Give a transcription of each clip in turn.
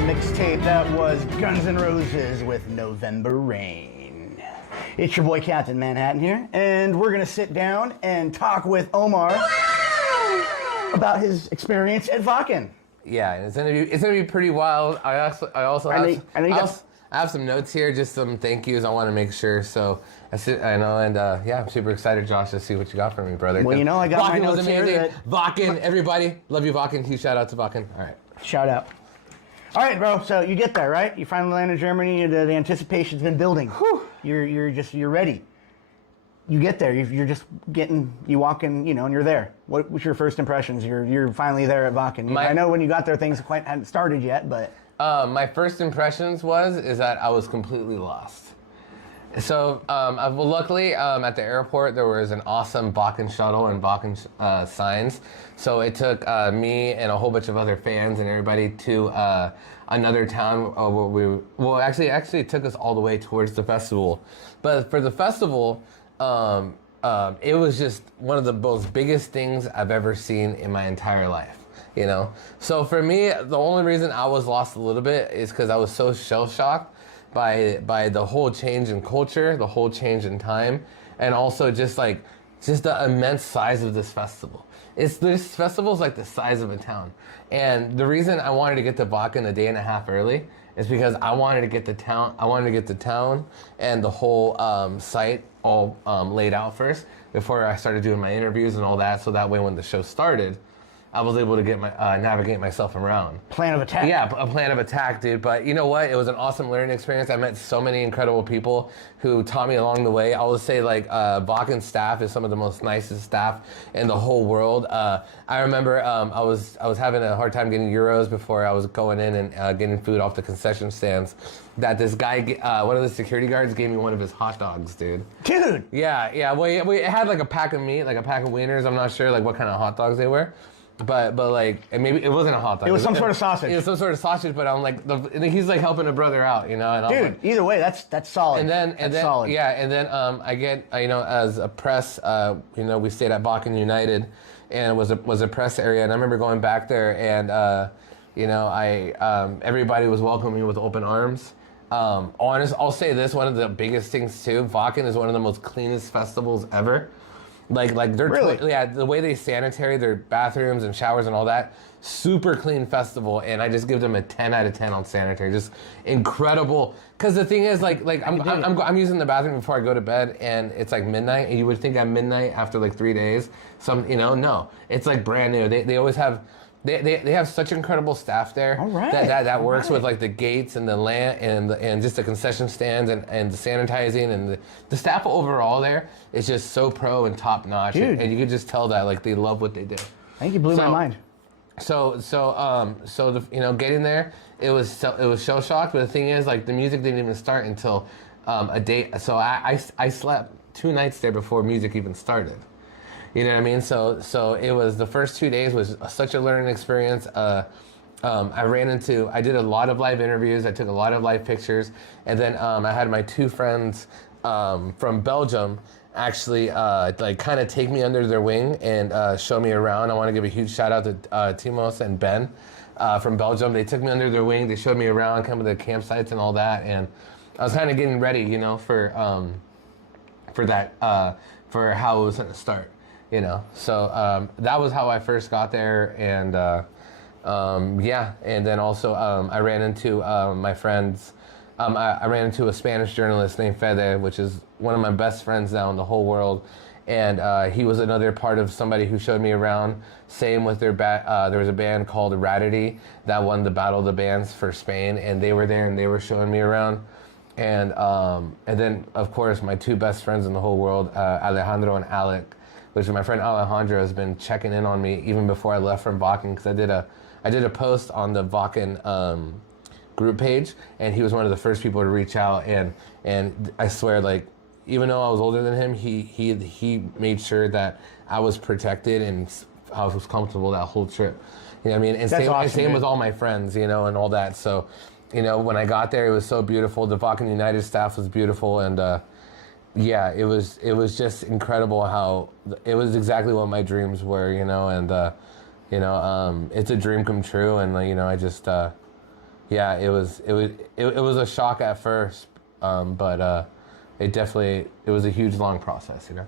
Mixtape. That was Guns N' Roses with November Rain. It's your boy Captain Manhattan here, and we're gonna sit down and talk with Omar about his experience at Wacken. Yeah, it's gonna be pretty wild. I have some notes here, just some thank yous. I want to make sure. So I'm super excited, Josh, to see what you got for me, brother. Well, I got my notes here. Wacken, everybody, love you, Wacken. Huge shout out to Wacken. All right, shout out. All right, bro. So you get there, right? You finally land in Germany. The anticipation's been building. Whew. You're ready. You get there. You walk in, and you're there. What was your first impressions? You're finally there at Wacken. I know when you got there, things quite hadn't started yet, but my first impressions is that I was completely lost. So, luckily, at the airport, there was an awesome Wacken shuttle and Wacken signs. So it took me and a whole bunch of other fans and everybody to another town actually it took us all the way towards the festival. But for the festival, it was just one of the most biggest things I've ever seen in my entire life. So for me, the only reason I was lost a little bit is because I was so shell-shocked by the whole change in culture, the whole change in time, and also just the immense size of this festival. This festival is like the size of a town. And the reason I wanted to get to Wacken a day and a half early is because I wanted to get the town and the whole site all laid out first before I started doing my interviews and all that. So that way when the show started, I was able to get navigate myself around. Plan of attack. Yeah, a plan of attack, dude. But you know what? It was an awesome learning experience. I met so many incredible people who taught me along the way. I would say Wacken staff is some of the most nicest staff in the whole world. I remember I was having a hard time getting euros before I was going in and getting food off the concession stands. That this guy, one of the security guards, gave me one of his hot dogs, dude. Dude. Yeah. Well, it had like a pack of meat, like a pack of wieners. I'm not sure what kind of hot dogs they were. But maybe it wasn't a hot dog. It was some sort of sausage. It was some sort of sausage, but I'm he's helping a brother out, And dude, either way, that's solid. That's solid. Yeah, and then I get as a press, we stayed at Wacken United, and it was a press area, and I remember going back there, and everybody was welcoming me with open arms. I'll say this: one of the biggest things too, Wacken is one of the most cleanest festivals ever. They're really? The way they sanitary their bathrooms and showers and all that, super clean festival, and I just give them a 10 out of 10 on sanitary, just incredible. Because the thing is, I'm using the bathroom before I go to bed, and it's midnight, and you would think at midnight after 3 days, no, it's brand new. They always have. They have such incredible staff there that works with the gates and the land and just the concession stands and the sanitizing and the staff overall there is just so pro and top notch, and you could just tell that they love what they do. I think you blew my mind. So getting there, it was shell shocked, but the thing is the music didn't even start until a day. So I slept 2 nights there before music even started. You know what I mean? So it was, the first 2 days was such a learning experience. I did a lot of live interviews. I took a lot of live pictures. And then I had my 2 friends from Belgium actually kind of take me under their wing and show me around. I want to give a huge shout out to Timos and Ben from Belgium. They took me under their wing. They showed me around, kind of the campsites and all that. And I was kind of getting ready, for how it was going to start. So that was how I first got there, and and then also I ran into my friends. I ran into a Spanish journalist named Fede, which is one of my best friends now in the whole world, and he was another part of somebody who showed me around. Same with there was a band called Radity that won the Battle of the Bands for Spain, and they were there and they were showing me around. And then of course my 2 best friends in the whole world, Alejandro and Alec, which my friend Alejandro has been checking in on me even before I left from Wacken, because I did a post on the Wacken group page, and he was one of the first people to reach out, and I swear, even though I was older than him, he made sure that I was protected and I was comfortable that whole trip. You know what I mean? And same with all my friends, and all that. So, when I got there, it was so beautiful. The Wacken United staff was beautiful, and yeah, it was just incredible how it was exactly what my dreams were, and it's a dream come true, and I just yeah, it was a shock at first, but it was a huge long process, you know.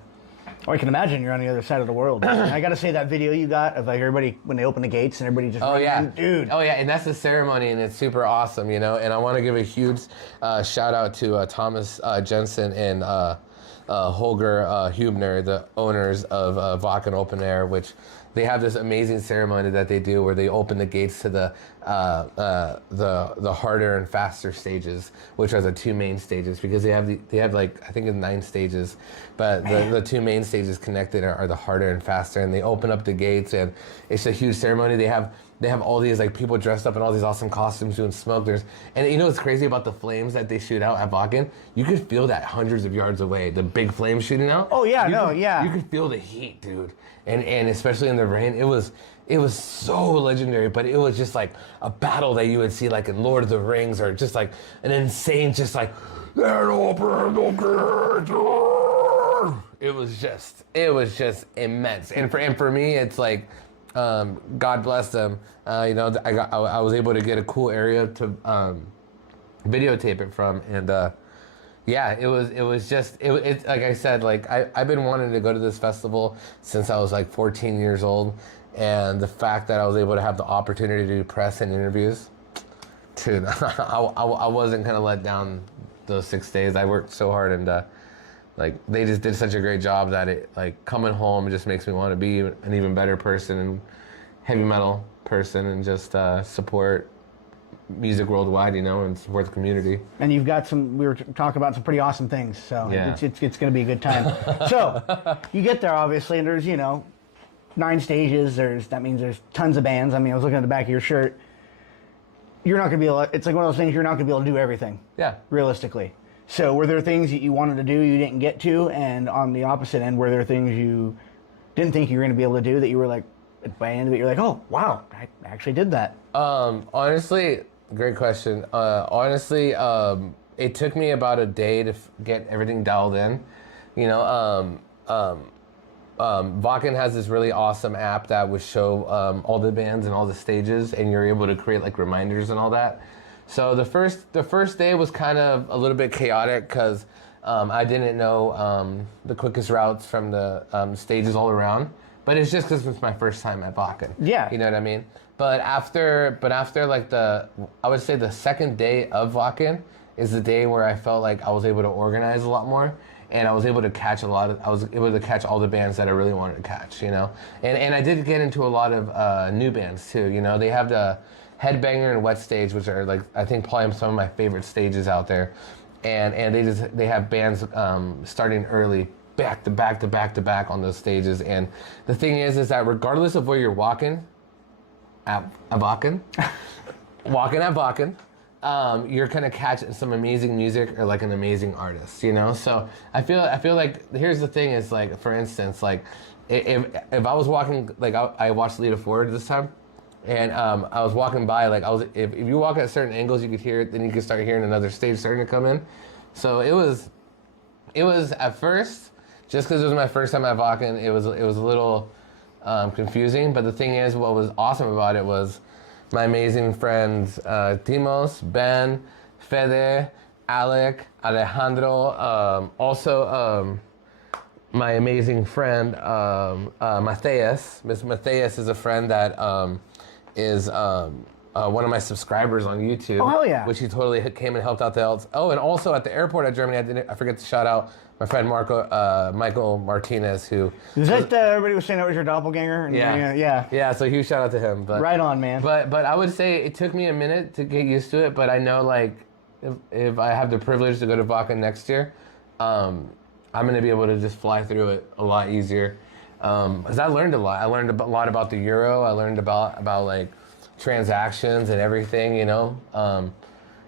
Or I can imagine you're on the other side of the world. And I got to say that video you got of like everybody when they open the gates and everybody just running, dude. Oh yeah, and that's the ceremony, and it's super awesome, you know. And I want to give a huge shout out to Thomas Jensen and Holger Hubner, the owners of Wacken Open Air, which they have this amazing ceremony that they do where they open the gates to the harder and faster stages, which are the two main stages, because they have like I think it's 9 stages, but the two main stages connected are the harder and faster, and they open up the gates, and it's a huge ceremony. They have all these like people dressed up in all these awesome costumes doing smoke. And you know what's crazy about the flames that they shoot out at Wacken? You could feel that hundreds of yards away, the big flames shooting out. Oh yeah, You could feel the heat, dude. And especially in the rain, it was so legendary, but it was just like a battle that you would see like in Lord of the Rings, or just like an insane, just like, it was just immense. And for me, it's like, God bless them. You know, I was able to get a cool area to videotape it from, and yeah, it's like I said, like I've been wanting to go to this festival since I was like 14 years old, and the fact that I was able to have the opportunity to do press and interviews, dude, I wasn't gonna let down those 6 days. I worked so hard, and like they just did such a great job that it, like, coming home just makes me want to be an even better person and heavy metal person, and just support music worldwide, you know, and support the community. And you've got we were talking about some pretty awesome things, so yeah. it's going to be a good time. So you get there, obviously, and there's, you know, 9 stages. That means there's tons of bands. I mean, I was looking at the back of your shirt. You're not going to be able to, it's like one of those things, you're not going to be able to do everything. Yeah. Realistically. So were there things that you wanted to do you didn't get to, and on the opposite end, were there things you didn't think you were going to be able to do that you were like, by the end of it, you're like, oh, wow, I actually did that? Honestly, great question. Honestly, it took me about a day to get everything dialed in. You know, Wacken has this really awesome app that would show all the bands and all the stages, and you're able to create like reminders and all that. So the first day was kind of a little bit chaotic because I didn't know the quickest routes from the stages all around. But it's just because it's my first time at Wacken. Yeah. You know what I mean? But after like I would say the second day of Wacken is the day where I felt like I was able to organize a lot more, and I was able to catch all the bands that I really wanted to catch, you know? And I did get into a lot of new bands too, you know? They have the Headbanger and Wet Stage, which are like, I think probably some of my favorite stages out there. And they have bands starting early, back to back on those stages. And the thing is that regardless of where you're walking at Wacken, you're gonna catch some amazing music or like an amazing artist, you know. So I feel like here's the thing is, like, for instance, like if I was walking, like I watched Lita Ford this time, and I was walking by, like if you walk at certain angles, you could hear it, then you could start hearing another stage starting to come in. So it was at first, just because it was my first time at Wacken, it was a little confusing. But the thing is, what was awesome about it was my amazing friends Timos, Ben, Fede, Alec, Alejandro, also my amazing friend Matthias. Miss Matthias is a friend that is one of my subscribers on YouTube. Oh, hell yeah. Which he totally came and helped out the else. Oh, and also at the airport at Germany, I forget to shout out my friend Michael Martinez, who... Is that everybody was saying that was your doppelganger? And Yeah, so huge shout out to him. But, right on, man. But I would say it took me a minute to get used to it, but I know, like, if I have the privilege to go to Wacken next year, I'm going to be able to just fly through it a lot easier. Because I learned a lot. I learned a lot about the euro. I learned about like, transactions and everything, you know.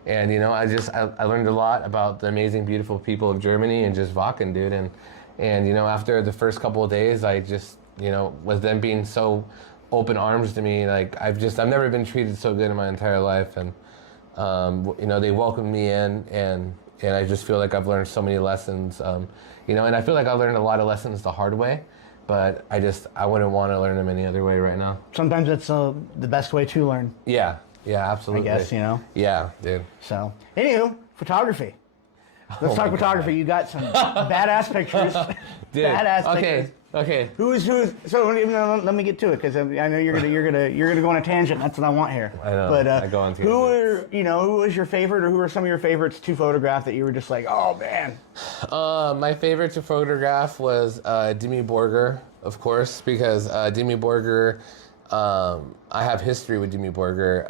And, you know, I learned a lot about the amazing, beautiful people of Germany and just Wacken, dude. And you know, after the first couple of days, I just, you know, with them being so open arms to me, like, I've never been treated so good in my entire life. And, you know, they welcomed me in, and I just feel like I've learned so many lessons, you know, and I feel like I learned a lot of lessons the hard way, but I wouldn't want to learn them any other way right now. Sometimes it's the best way to learn. Yeah. Yeah, absolutely. I guess, Yeah, dude. So, anywho, photography. Let's talk photography. God. You got some badass pictures. Dude. Badass Okay. pictures. Okay. Who's? So let me get to it because I know you're gonna go on a tangent. That's what I want here. I know. But I go on tangents. who was your favorite, or who are some of your favorites to photograph that you were just like, oh man? My favorite to photograph was Dimmy Borgir, of course, because Dimmy Borgir. I have history with Dimmy Borgir.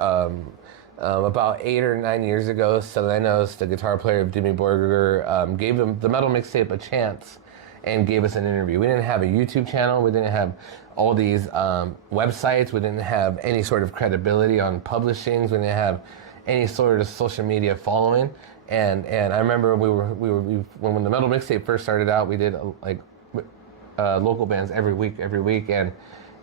About 8 or 9 years ago, Selenos, the guitar player of Dimmy Borgir, gave him the Metal Mixtape a chance and gave us an interview. We didn't have a YouTube channel. We didn't have all these websites. We didn't have any sort of credibility on publishings. We didn't have any sort of social media following. And I remember when the Metal Mixtape first started out, we did local bands every week, and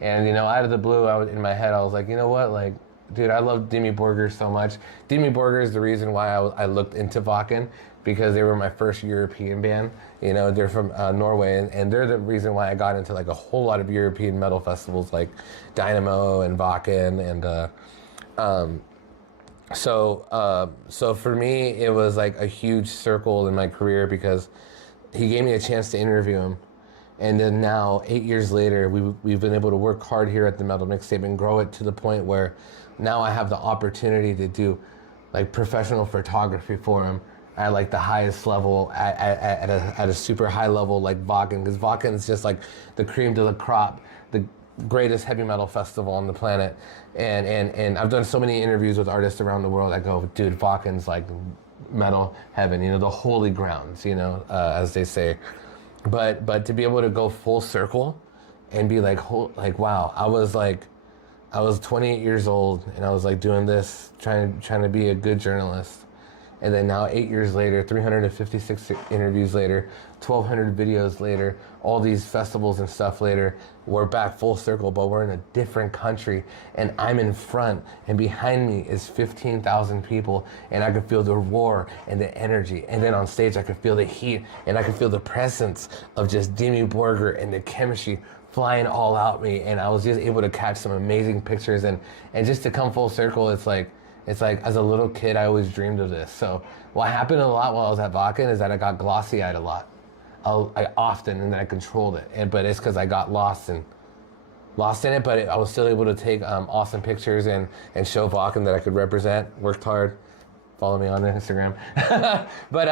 out of the blue, in my head, I was like, you know what, like, dude, I love Dimmy Borgir so much. Dimmy Borgir is the reason why I looked into Wacken, because they were my first European band. They're from Norway, and they're the reason why I got into like a whole lot of European metal festivals like Dynamo and Wacken, and so for me, it was like a huge circle in my career because he gave me a chance to interview him. And then now, 8 years later, we've been able to work hard here at the Metal Mixtape and grow it to the point where now I have the opportunity to do like professional photography for him at like the highest level, at a super high level like Wacken, because Wacken is just like the cream de la crop, the greatest heavy metal festival on the planet. And I've done so many interviews with artists around the world. I go, dude, Wacken's like metal heaven, the holy grounds, as they say. But to be able to go full circle and be like wow, I was 28 years old and I was like doing this, trying to be a good journalist. And then now 8 years later, 356 interviews later, 1,200 videos later, all these festivals and stuff later, we're back full circle, but we're in a different country, and I'm in front, and behind me is 15,000 people, and I could feel the roar and the energy, and then on stage I could feel the heat, and I could feel the presence of just Dimmy Borgir and the chemistry flying all out me, and I was just able to catch some amazing pictures, and just to come full circle, it's like as a little kid, I always dreamed of this. So what happened a lot while I was at Wacken is that I got glossy-eyed a lot. I often, and then I controlled it. But it's because I got lost in it, but I was still able to take awesome pictures and show Wacken that I could represent. Worked hard. Follow me on Instagram. But,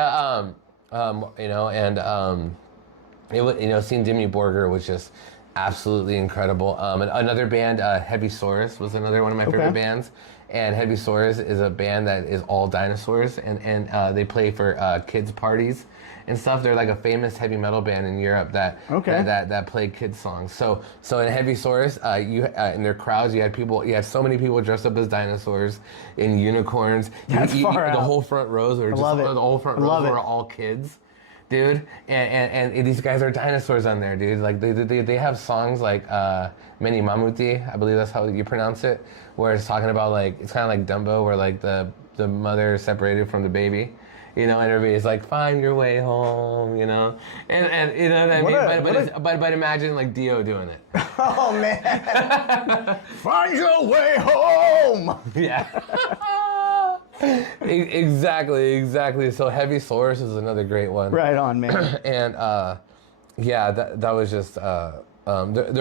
seeing Dimmy Borgir was just absolutely incredible. Another band, Heavy Saurus, was another one of my favorite bands. And Heavy Saurus is a band that is all dinosaurs, and they play for kids' parties and stuff. They're like a famous heavy metal band in Europe that play kids songs. So in Heavy Saurus, in their crowds, you had so many people dressed up as dinosaurs in unicorns. The whole front rows were all kids. Dude, and these guys are dinosaurs on there, dude. Like they have songs like Mini Mamuti, I believe that's how you pronounce it, where it's talking about like, it's kind of like Dumbo, where like the mother is separated from the baby, and everybody's like, find your way home, and you know what I mean. But imagine like Dio doing it. Oh man, find your way home. Yeah. Exactly. So Heavy Saurus is another great one. Right on, man. And that was just there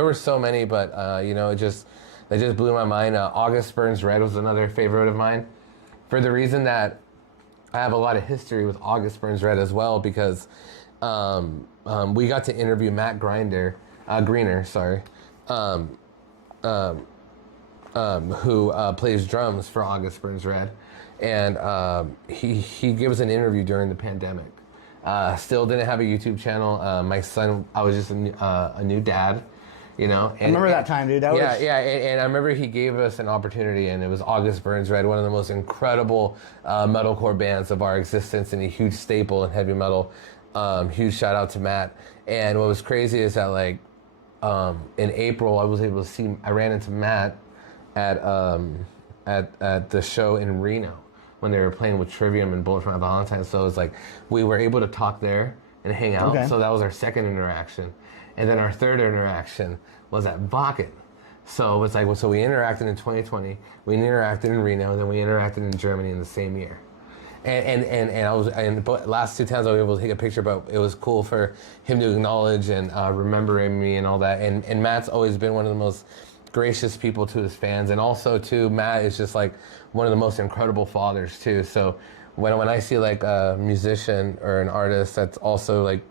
were so many, but it just blew my mind. August Burns Red was another favorite of mine, for the reason that I have a lot of history with August Burns Red as well, because we got to interview Matt Greener, who plays drums for August Burns Red. And he gave us an interview during the pandemic. Still didn't have a YouTube channel. My son, I was just a new dad, And, I remember that time, dude. And I remember he gave us an opportunity, and it was August Burns Red, one of the most incredible metalcore bands of our existence, and a huge staple in heavy metal. Huge shout out to Matt. And what was crazy is that in April, I ran into Matt at the show in Reno, when they were playing with Trivium and Bullet from Valentine. So it was like, we were able to talk there and hang out. Okay. So that was our second interaction. And then our third interaction was at Wacken. So it's like, so we interacted in 2020, we interacted in Reno, and then we interacted in Germany in the same year. And but last 2 times I was able to take a picture, but it was cool for him to acknowledge and remembering me and all that. And Matt's always been one of the most gracious people to his fans, and also too, Matt is just like one of the most incredible fathers too. So when I see like a musician or an artist that's also like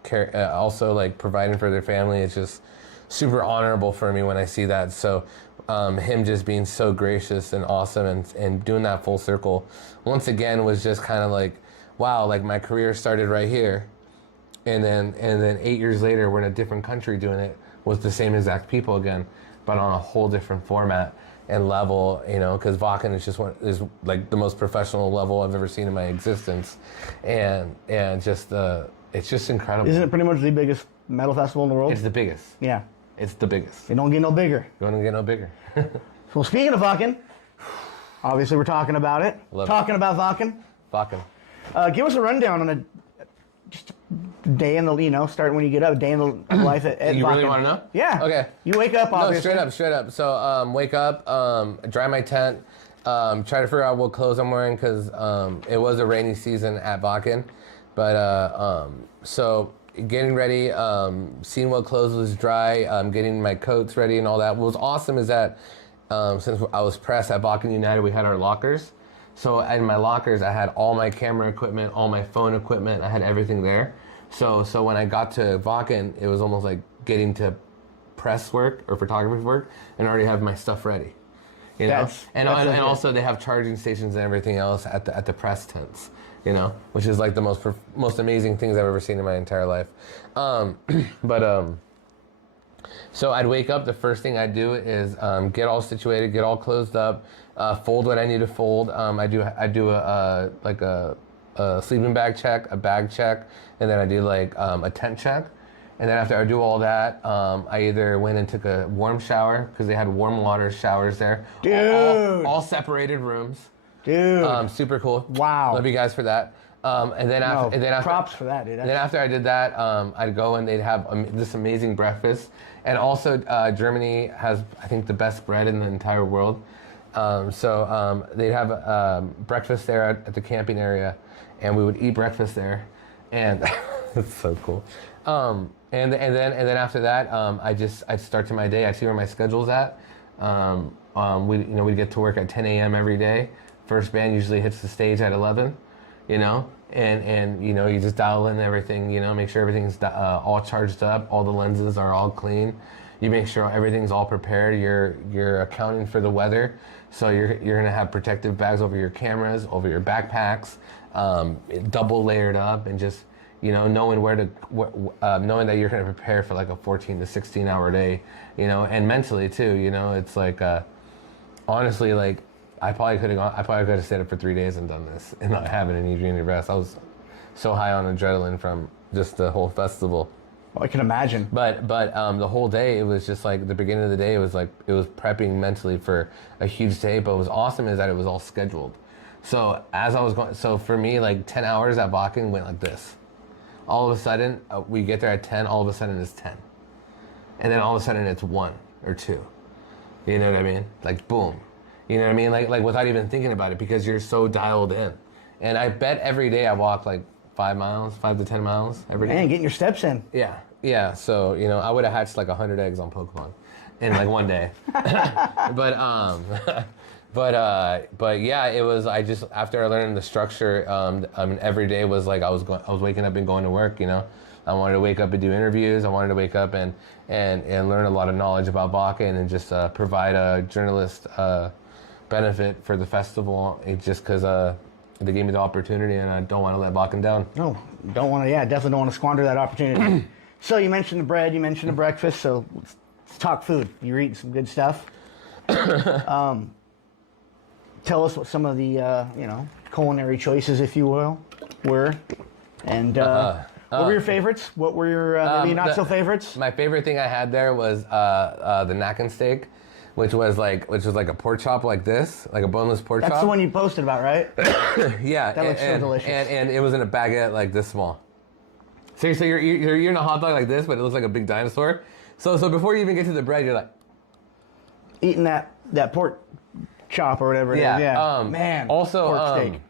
providing for their family, it's just super honorable for me when I see that. So him just being so gracious and awesome and doing that full circle once again was just kind of like, wow, like my career started right here, and then 8 years later we're in a different country doing it with the same exact people again, but on a whole different format and level, you know, because Wacken is like the most professional level I've ever seen in my existence, and just it's just incredible. Isn't it pretty much the biggest metal festival in the world? It's the biggest. Yeah. It's the biggest. It don't get no bigger. You don't get no bigger. Well, speaking of Wacken, obviously we're talking about it. Talking about Wacken. Wacken. Give us a rundown on just a day in the, you know, start when you get up, a day in the life at Wacken. You really want to know? Yeah. Okay. You wake up, obviously. No, straight up. So wake up, dry my tent, try to figure out what clothes I'm wearing because it was a rainy season at Wacken. But so getting ready, seeing what clothes was dry, getting my coats ready and all that. What was awesome is that since I was pressed at Wacken United, we had our lockers. So in my lockers, I had all my camera equipment, all my phone equipment. I had everything there. So when I got to Wacken, it was almost like getting to press work or photography work and already have my stuff ready. You know, and also they have charging stations and everything else at the press tents. You know, which is like the most amazing things I've ever seen in my entire life. So I'd wake up. The first thing I'd do is get all situated, get all closed up, fold what I need to fold. I do a sleeping bag check, a bag check, and then I do like a tent check. And then after I do all that, I either went and took a warm shower because they had warm water showers there. Dude. All separated rooms. Dude. Super cool. Wow. Love you guys for that. And then after props for that, dude. And then after I did that, I'd go and they'd have this amazing breakfast. And also, Germany has, I think, the best bread in the entire world. So they'd have breakfast there at the camping area, and we would eat breakfast there, and it's so cool. And then after that, I'd start to my day. I'd see where my schedule's at. We'd get to work at 10 a.m. every day. First band usually hits the stage at 11, you know, and you know, you just dial in everything, you know, make sure everything's all charged up, all the lenses are all clean. You make sure everything's all prepared. You're accounting for the weather, so you're gonna have protective bags over your cameras, over your backpacks, double layered up, and just, you know, knowing knowing that you're gonna prepare for like a 14 to 16 hour day, you know, and mentally too, you know, it's like honestly, like. I probably could have stayed up for 3 days and done this and not having any dream of rest. I was so high on adrenaline from just the whole festival. Well, I can imagine. But the whole day, it was just like the beginning of the day. It was prepping mentally for a huge day. But what was awesome is that it was all scheduled. So as I was going, so for me, like 10 hours at Wacken went like this. All of a sudden, we get there at 10. All of a sudden, it's 10, and then all of a sudden, it's 1 or 2. You know what I mean? Like boom. You know what I mean? Like without even thinking about it, because you're so dialed in. And I bet every day I walk like 5 to 10 miles every day. Man, getting your steps in. Yeah. So, you know, I would have hatched like 100 eggs on Pokemon in like one day. But yeah, it was, after I learned the structure, every day was like I was waking up and going to work, you know. I wanted to wake up and do interviews. I wanted to wake up and learn a lot of knowledge about Wacken and just provide a journalist benefit for the festival, just because they gave me the opportunity, and I don't want to let Wacken down. No, definitely don't want to squander that opportunity. So you mentioned the bread, you mentioned the breakfast, so let's talk food. You're eating some good stuff. Tell us what some of the culinary choices, if you will, were, and what were your favorites? What were your maybe not so favorites? My favorite thing I had there was the Nacken steak, which was like a pork chop like this, like a boneless pork chop. That's the one you posted about, right? Yeah, that looks so delicious. And it was in a baguette like this small. Seriously, you're eating a hot dog like this, but it looks like a big dinosaur. So before you even get to the bread, you're like, eating that pork chop or whatever it is. Yeah. Man. Also, pork steak.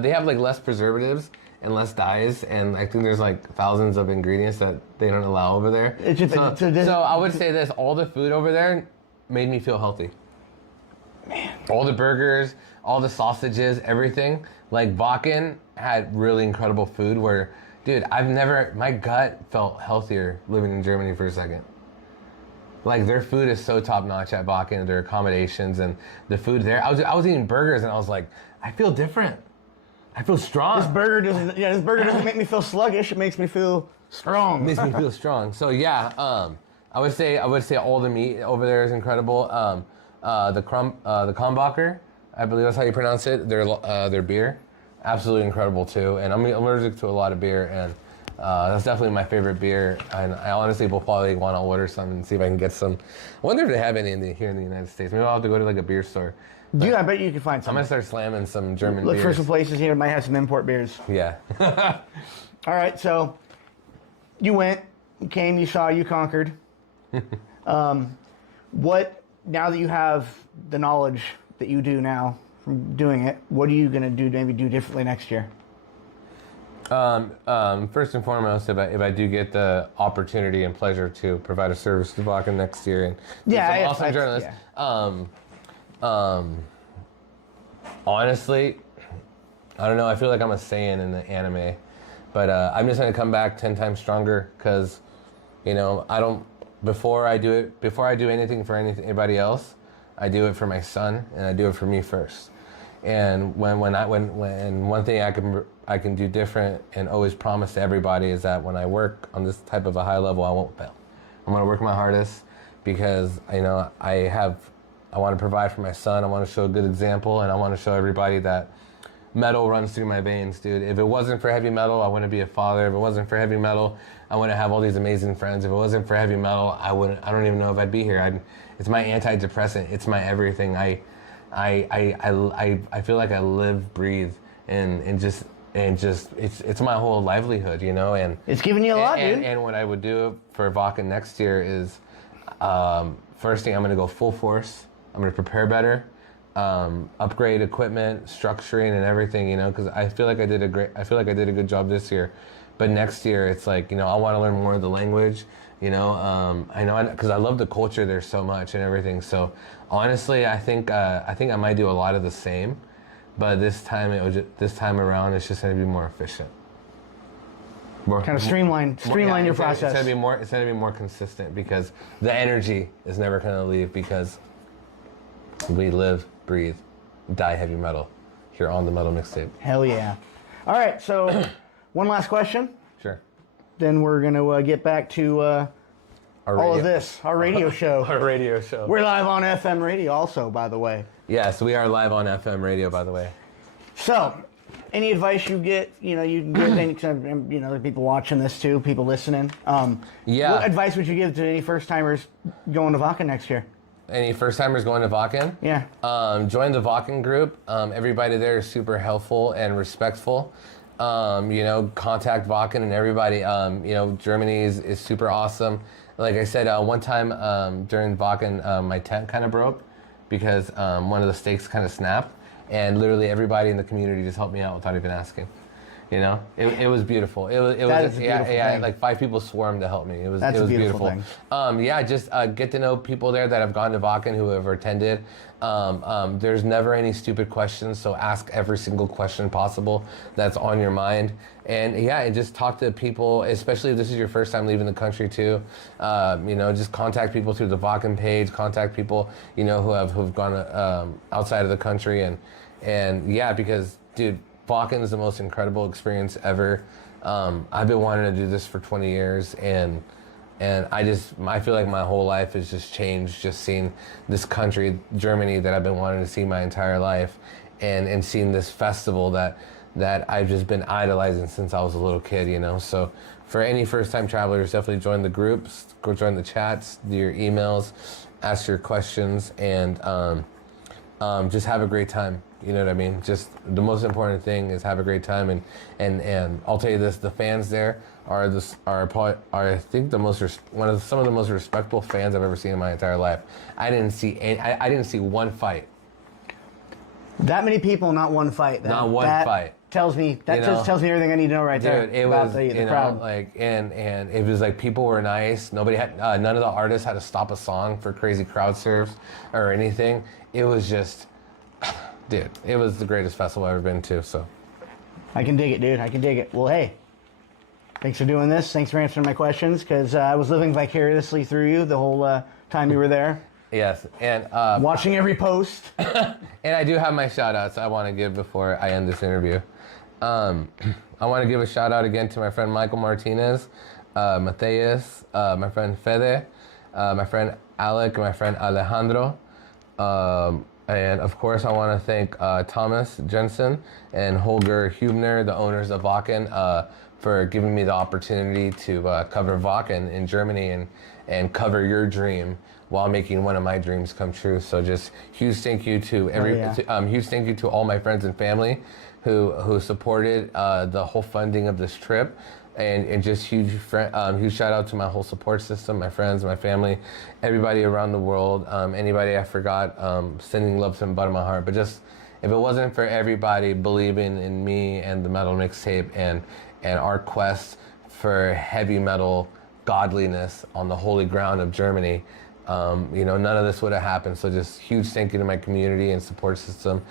they have like less preservatives and less dyes, and I think there's like thousands of ingredients that they don't allow over there. It's just, so I would say this: all the food over there made me feel healthy. Man. All the burgers, all the sausages, everything. Like Wacken had really incredible food where, dude, my gut felt healthier living in Germany for a second. Like their food is so top notch at Wacken, their accommodations and the food there. I was eating burgers and I was like, I feel different. I feel strong. This burger doesn't make me feel sluggish. It makes me feel strong. It makes me feel strong. So yeah, I would say all the meat over there is incredible. The Krombacher, I believe that's how you pronounce it. Their beer, absolutely incredible too. And I'm allergic to a lot of beer, and that's definitely my favorite beer. And I honestly will probably want to order some and see if I can get some. I wonder if they have any here in the United States. Maybe I'll have to go to like a beer store. Dude, I bet you can find some. I'm gonna start slamming some German Look beers. for some places here that might have some import beers. Yeah. All right, so you went, you came, you saw, you conquered. What, now that you have the knowledge that you do now from doing it, what are you going to do to maybe do differently next year? First and foremost, if I do get the opportunity and pleasure to provide a service to Wacken next year and some awesome journalists, honestly, I don't know. I feel like I'm a Saiyan in the anime, but I'm just gonna come back 10 times stronger because, before I do anything for anybody else, I do it for my son and I do it for me first. And when one thing I can do different and always promise to everybody is that when I work on this type of a high level, I won't fail. I'm gonna work my hardest because I want to provide for my son. I want to show a good example, and I want to show everybody that metal runs through my veins, dude. If it wasn't for heavy metal, I wouldn't be a father. If it wasn't for heavy metal, I wouldn't have all these amazing friends. If it wasn't for heavy metal, I don't even know if I'd be here. It's my antidepressant. It's my everything. I feel like I live, breathe, and it's my whole livelihood, and it's giving you a lot, dude. And what I would do for Wacken next year is, first thing, I'm going to go full force. I'm going to prepare better, upgrade equipment, structuring, and everything, because I feel like I did a good job this year. But next year, it's like, I want to learn more of the language, I know, because I love the culture there so much and everything. So honestly, I think I might do a lot of the same, but this time around, it's just going to be more efficient. Kind of streamline your process. It's going to be more consistent because the energy is never going to leave because we live, breathe, die heavy metal here on the Metal Mixtape. Hell yeah. All right, so one last question. Sure. Then we're going to get back to all of this, our radio show. Our radio show. We're live on FM radio also, by the way. Yes, we are live on FM radio, by the way. So, any advice you get, you can give any, there's people watching this too, people listening. What advice would you give to any first-timers going to Wacken next year? Any first-timers going to Wacken? Yeah. Join the Wacken group. Everybody there is super helpful and respectful. Contact Wacken and everybody. Germany is super awesome. Like I said, one time during Wacken, my tent kind of broke because one of the stakes kind of snapped. And literally everybody in the community just helped me out without even asking. It was beautiful. It was thing. like 5 people swarmed to help me. It was beautiful. Thing. Just get to know people there that have gone to Wacken who have attended. There's never any stupid questions, so ask every single question possible that's on your mind. And just talk to people, especially if this is your first time leaving the country too. Just contact people through the Wacken page. Contact people who've gone outside of the country, and because dude, Wacken is the most incredible experience ever. I've been wanting to do this for 20 years, and I feel like my whole life has just changed just seeing this country, Germany, that I've been wanting to see my entire life, and seeing this festival that I've just been idolizing since I was a little kid, So for any first-time travelers, definitely join the groups, go join the chats, do your emails, ask your questions, and just have a great time. You know what I mean? Just the most important thing is have a great time, and I'll tell you this: the fans there are I think some of the most respectful fans I've ever seen in my entire life. I didn't see one fight. That many people, not one fight. Not one fight. Tells me just tells me everything I need to know right there. Dude, it about was the crowd. like and it was like people were nice. Nobody had none of the artists had to stop a song for crazy crowd surfs or anything. It was just, dude, it was the greatest festival I've ever been to. So I can dig it, dude. I can dig it. Well, hey, thanks for doing this. Thanks for answering my questions, because I was living vicariously through you the whole time you were there. Yes, and watching every post. And I do have my shout outs I want to give before I end this interview. I want to give a shout out again to my friend Michael Martinez, Mateus, my friend Fede, my friend Alec, and my friend Alejandro. And of course, I want to thank Thomas Jensen and Holger Hubner, the owners of Wacken, for giving me the opportunity to cover Wacken in Germany and cover your dream while making one of my dreams come true. So just huge thank you to huge thank you to all my friends and family who supported the whole funding of this trip. And just huge shout out to my whole support system, my friends, my family, everybody around the world, anybody I forgot, sending love from the bottom of my heart. But just, if it wasn't for everybody believing in me and the Metal Mixtape and our quest for heavy metal godliness on the holy ground of Germany, none of this would have happened. So just huge thank you to my community and support system.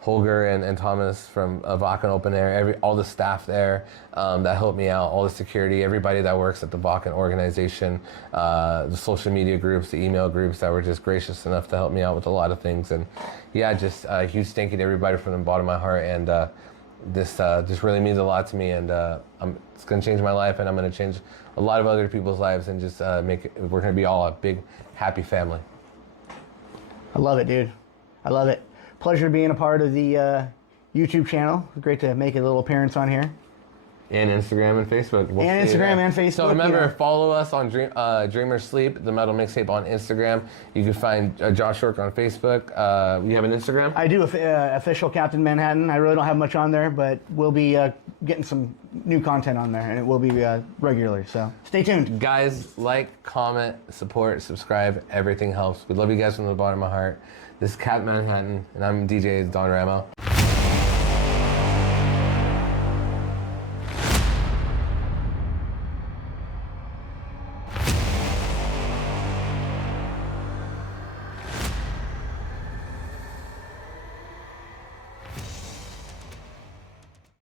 Holger and Thomas from Wacken Open Air, all the staff there that helped me out, all the security, everybody that works at the Wacken organization, the social media groups, the email groups that were just gracious enough to help me out with a lot of things. And yeah, just a huge thank you to everybody from the bottom of my heart. And this really means a lot to me, and it's going to change my life, and I'm going to change a lot of other people's lives, and just we're going to be all a big, happy family. I love it, dude. I love it. Pleasure being a part of the YouTube channel. Great to make a little appearance on here. And Instagram and Facebook. And Instagram and Facebook. So remember, follow us on Dreamers Sleep, the Metal Mixtape on Instagram. You can find Josh York on Facebook. You have an Instagram? I do, official Captain Manhattan. I really don't have much on there, but we'll be getting some new content on there, and it will be regularly. So stay tuned. Guys, like, comment, support, subscribe. Everything helps. We love you guys from the bottom of my heart. This is Captain Manhattan, and I'm DJ Don Ramo.